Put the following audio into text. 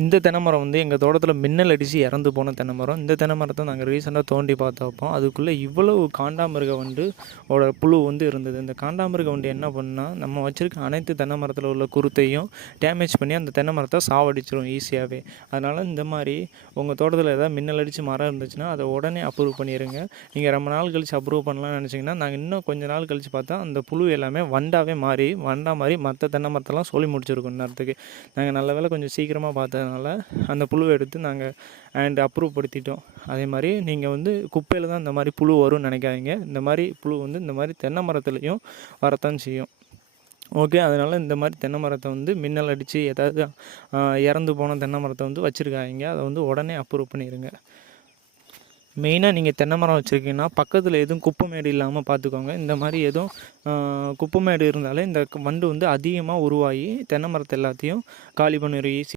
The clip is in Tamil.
இந்த தென்னை மரம் வந்து எங்கள் தோட்டத்தில் மின்னல் அடித்து இறந்து போன தென்னை மரம். இந்த தென்னை மரத்தை நாங்கள் ரீசெண்டாக தோண்டி பார்த்தப்போ அதுக்குள்ளே இவ்வளவு காண்டாமிருக வண்டு ஓட புழு வந்து இருந்தது. இந்த காண்டாமிருக வண்டு என்ன பண்ணால் நம்ம வச்சுருக்க அனைத்து தென்னை மரத்தில் உள்ள குருத்தையும் டேமேஜ் பண்ணி அந்த தென்னை மரத்தை சாவடிச்சிடும் ஈஸியாகவே. அதனால் இந்த மாதிரி உங்கள் தோட்டத்தில் ஏதாவது மின்னல் அடித்து மரம் இருந்துச்சுன்னா அதை உடனே அப்ரூவ் பண்ணிடுங்க. நீங்கள் ரொம்ப நாள் கழித்து அப்ரூவ் பண்ணலாம்னு நினச்சிங்கன்னா நாங்கள் இன்னும் கொஞ்சம் நாள் கழித்து பார்த்தா அந்த புழு எல்லாமே வண்டாக மாறி மற்ற தென்னை மரத்தெல்லாம் சொல்லி முடிச்சிருக்கோம் நேரத்துக்கு. நாங்கள் நல்ல வேலை கொஞ்சம் சீக்கிரமாக பார்த்ததுனால அந்த புழுவை எடுத்து நாங்கள் அப்ரூவ் படுத்திட்டோம். அதே மாதிரி நீங்கள் வந்து குப்பையில் தான் இந்த மாதிரி புழு வரும்னு நினைக்காதீங்க. இந்த மாதிரி புழு வந்து இந்த மாதிரி தென்னை மரத்துலேயும் வரத்தான் செய்யும். ஓகே, அதனால் இந்த மாதிரி தென்னை மரத்தை வந்து மின்னல் அடித்து ஏதாவது இறந்து போன தென்னை மரத்தை வந்து வச்சுருக்காங்க. அதை வந்து உடனே அப்ரூவ் பண்ணிடுங்க. மெயினாக நீங்கள் தென்னை மரம் வச்சுருக்கீங்கன்னா பக்கத்தில் எதுவும் குப்பைமேடு இல்லாமல் பார்த்துக்கோங்க. இந்த மாதிரி எதுவும் குப்பைமேடு இருந்தாலே இந்த வண்டு வந்து அதிகமாக உருவாகி தென்னை மரத்தை எல்லாத்தையும் காலி பண்ணிடும் ஈஸி.